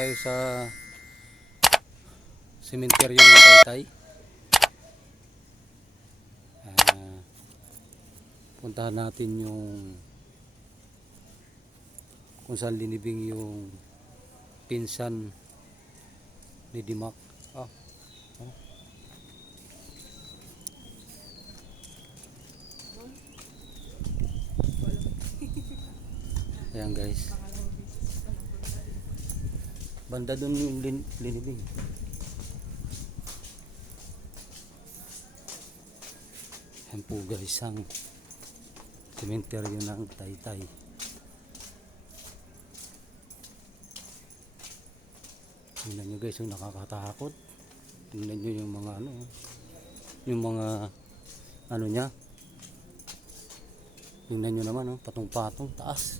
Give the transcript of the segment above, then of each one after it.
tayo sa sementeryo ng Taytay. Puntahan natin yung kung saan linibing yung pinsan ni Dimac. Ayan guys, banda dun yung linibing. Ayan po guys ang sementeryo ng Taytay. Tingnan nyo guys, yung nakakatakot. Tingnan nyo yung mga yung mga niya. Tingnan nyo naman patong-patong taas.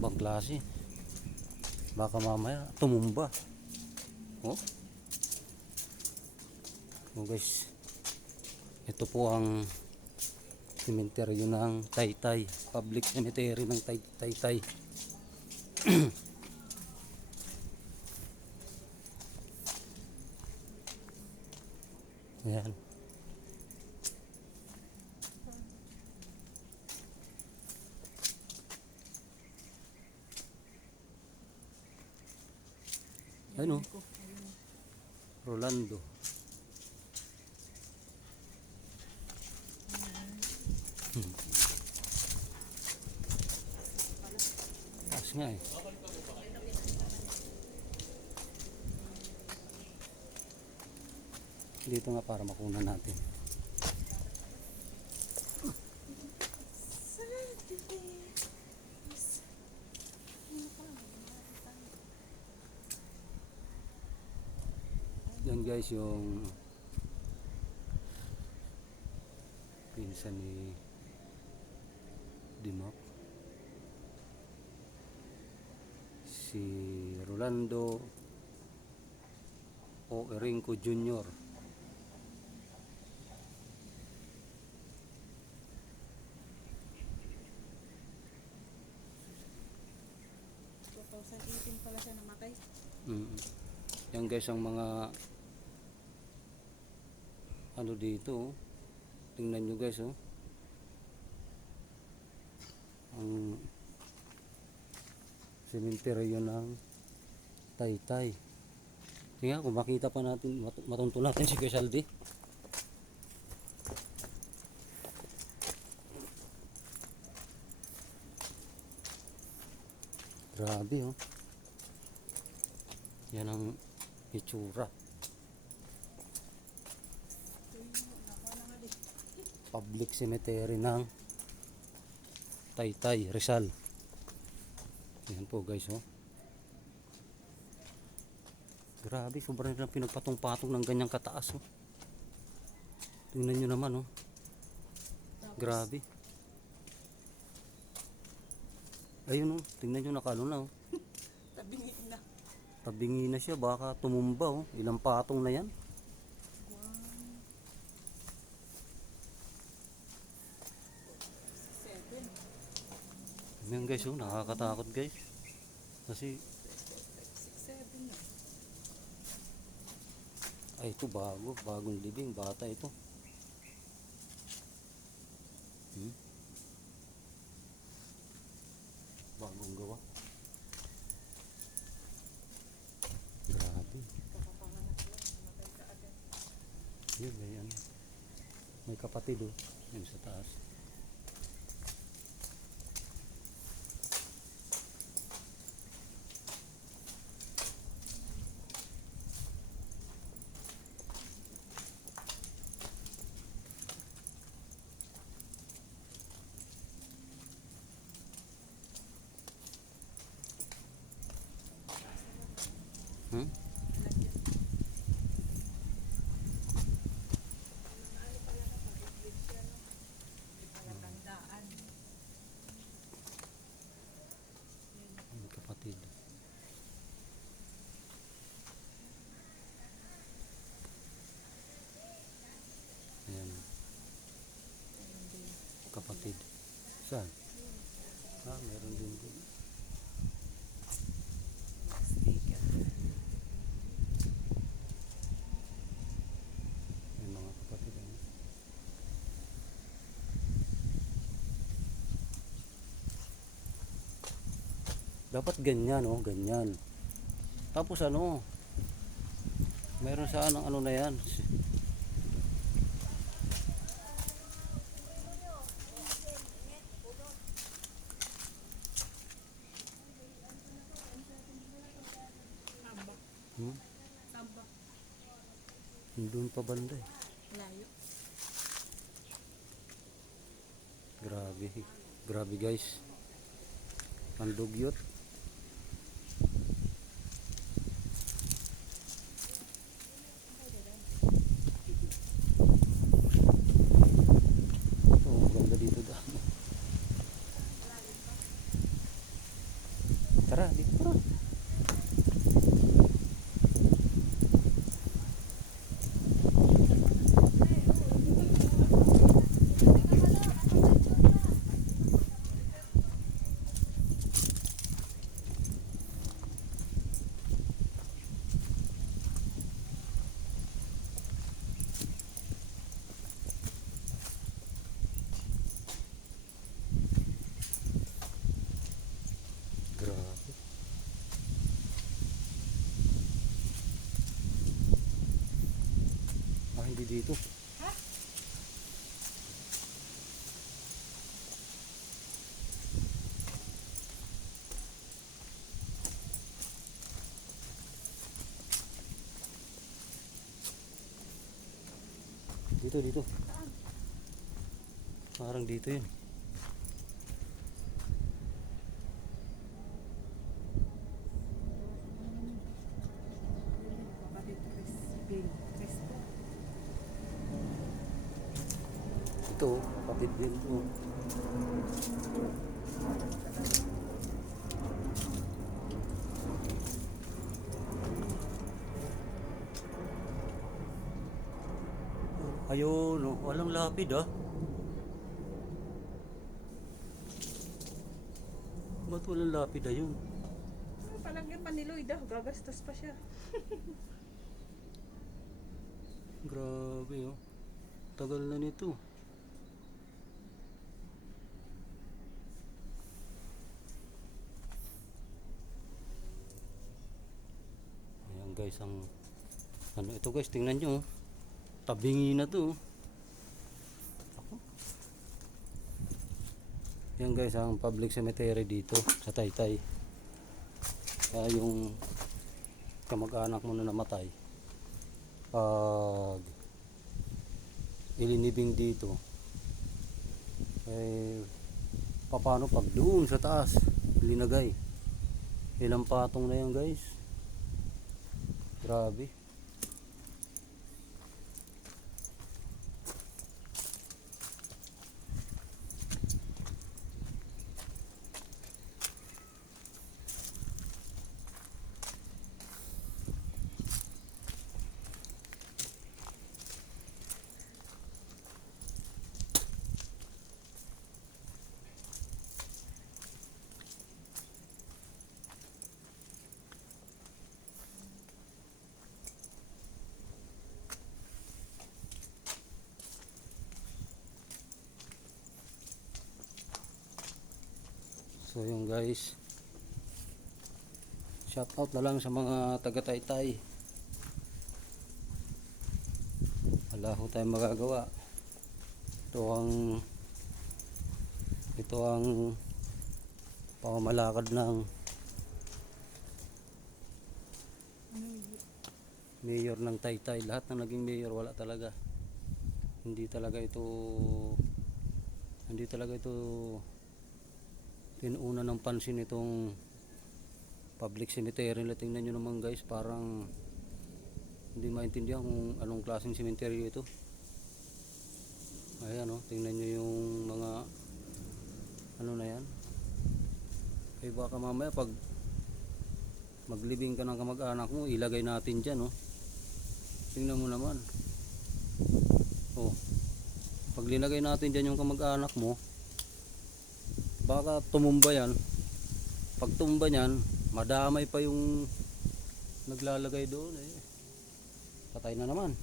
Ibang klase. Baka mamaya tumumba. Oh guys, ito po ang sementeryo ng Taytay, public cemetery ng Taytay. Ayan. Ano? Rolando. Taas nga eh. Dito nga para makunan natin. Yan guys yung pinsan ni Dimac, si Rolando o Erenco Jr. Pala siya namatay. Yan guys ang mga dito. Tingnan nyo guys ang sementeryo ng Taytay. Tingnan kung makita pa natin, matunto natin si Kuya Saldi. Grabe yan ang itsura. Public cemetery ng Taytay, Rizal. Yan po guys Grabe, sobrang lang pinagpatong-patong ng ganyang kataas Tingnan nyo naman Grabe. Ayun tingnan nyo nakano na Tabingi na. Tabingi na siya, baka tumumba Ilang patong na yan. Yan guys nakakatakot guys. Kasi ay ito bagong libing, bata ito. Bagong gawa. Grabe. Yun, may kapatid yun sa taas. Kapatid. Ayan. Kapatid. Saan? Meron din. Sticker. Dapat ganyan, oh, ganyan. Tapos ano, meron saan ng ano na yan. Samba. Hmm? Samba. Doon pa banda eh. Layo. Grabe. Grabe guys. Ang dugyot. Oh, ganda dito da. Tara, dito tara. Grabe. Ah, hindi dito. Dito, dito. Parang dito yun. Kapatid Cristo. Ito, oh, kapatid din to. Ayun, oh, walang lapid ah. Ba't walang lapid ayun? Palagyan pa ni Lloyd daw. Gagastos pa siya. Grabe oh. Tagal na nito. Ayan guys, ang ano ito guys, tingnan nyo oh. Tabingi na to oh. Ako. Yan guys, ang public cemetery dito sa Taytay. Kaya yung kamag-anak mo na namatay, pag ilinibing dito, eh paano pag doon sa taas linagay? Ilang patong na yan guys. Grabe. So yung guys, shout out na lang sa mga taga Taytay. Wala ho tayong magagawa. Ito ang pamamalakad ng mayor ng Taytay. Lahat ng naging mayor wala talaga. Hindi talaga ito pinuuna ng pansin itong public cemetery nila. Tingnan nyo naman guys, parang hindi maintindihan kung anong klaseng cemetery ito. Ayan o, tingnan nyo yung mga ano na yan. Eh baka mamaya pag maglibing ka ng kamag-anak mo, ilagay natin dyan o. Tingnan mo naman. O, pag linagay natin dyan yung kamag-anak mo, baka tumumba yan. Pag tumba nyan, madamay pa yung naglalagay doon eh. Patay na naman.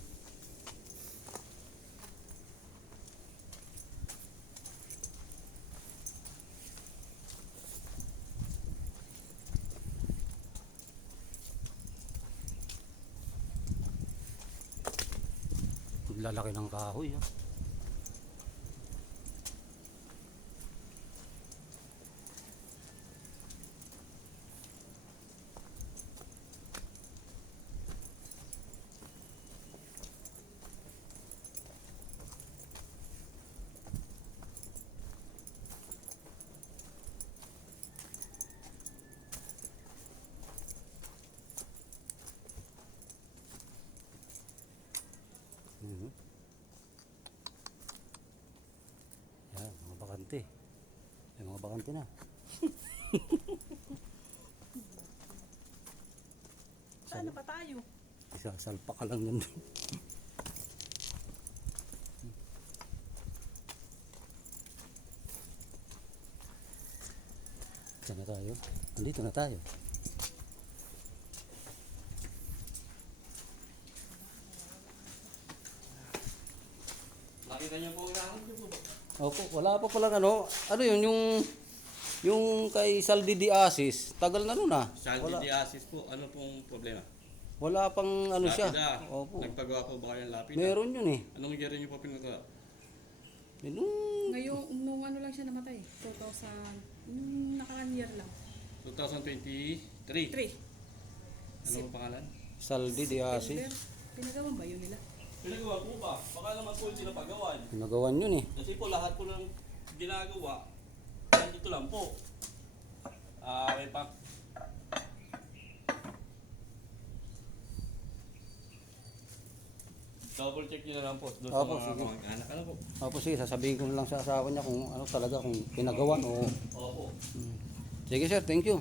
lalaki ng kahoy. Oh. Mhm. Yan, mga bakante. May mga bakante na. Saan pa tayo? Isasalpa ka lang nun. Saan na tayo? Nandito na tayo. Nakita niyo po ang Opo, wala pa palang ano yun, yung kay Saldi Di Asis, tagal na nun ah. Saldi Wala, di Asis po, ano pong problema? wala pang ano siya. Lapida. Opo. Nagpagawa po ba kayo ng lapida? Meron yun eh. Anong year niyo po pinagawa? Ngayon, nung ano lang siya namatay? 2000, nung nakarang year lang. 2023. 3. Ano po pangalan? Saldi Di Asis. Pinagawan ba yun nila? Pinagawa po ba? Baka naman po hindi napagawan. Pinagawan yun eh. Kasi po lahat po ng ginagawa, dito lang po. May pa. Double check niyo na lang po doon sa Opo, mga sige. kamag-anak. Ano po? Opo sige, sasabihin ko na lang sa asawa niya kung ano talaga, kung pinagawan o... Opo. Sige sir, thank you.